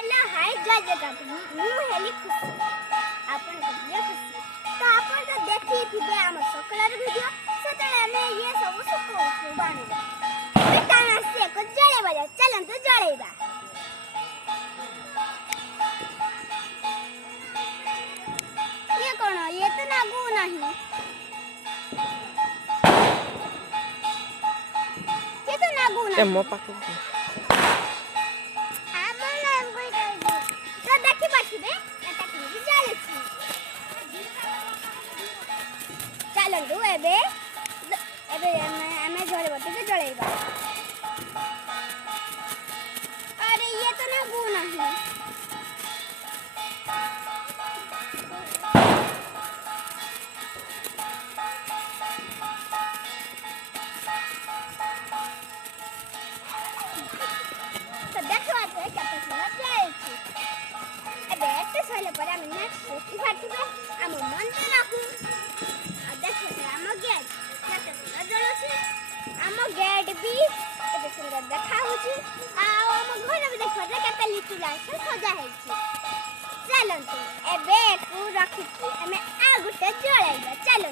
hello hi जय जगत मु हेली खुशी आपन को ये खुशी तो आपन तो देखि थिबे हम सकलर वीडियो सेतले हमें ये सब सुको बानो बेटा से को जळे बजा चलन तो जळेबा ये कोन ये तो नागु नहीं ये तो नागु नहीं ए मो पाखे चलू एबे एबे हमें झड़े बटे के जळेबा अरे ये तो ना गु नहीं तो देखवा दे केते सुना जाय छी एबे एते सइले पर हम नेक्स्ट उठी फाटिबे हम मन तो राखू गेट भी एबे सुंदर देखा होची आ हम घर में देखो जे केते लिचू लाइट सजा है छी चलन एबे को रखी छी हमें आ गुटे जळाइबा चलो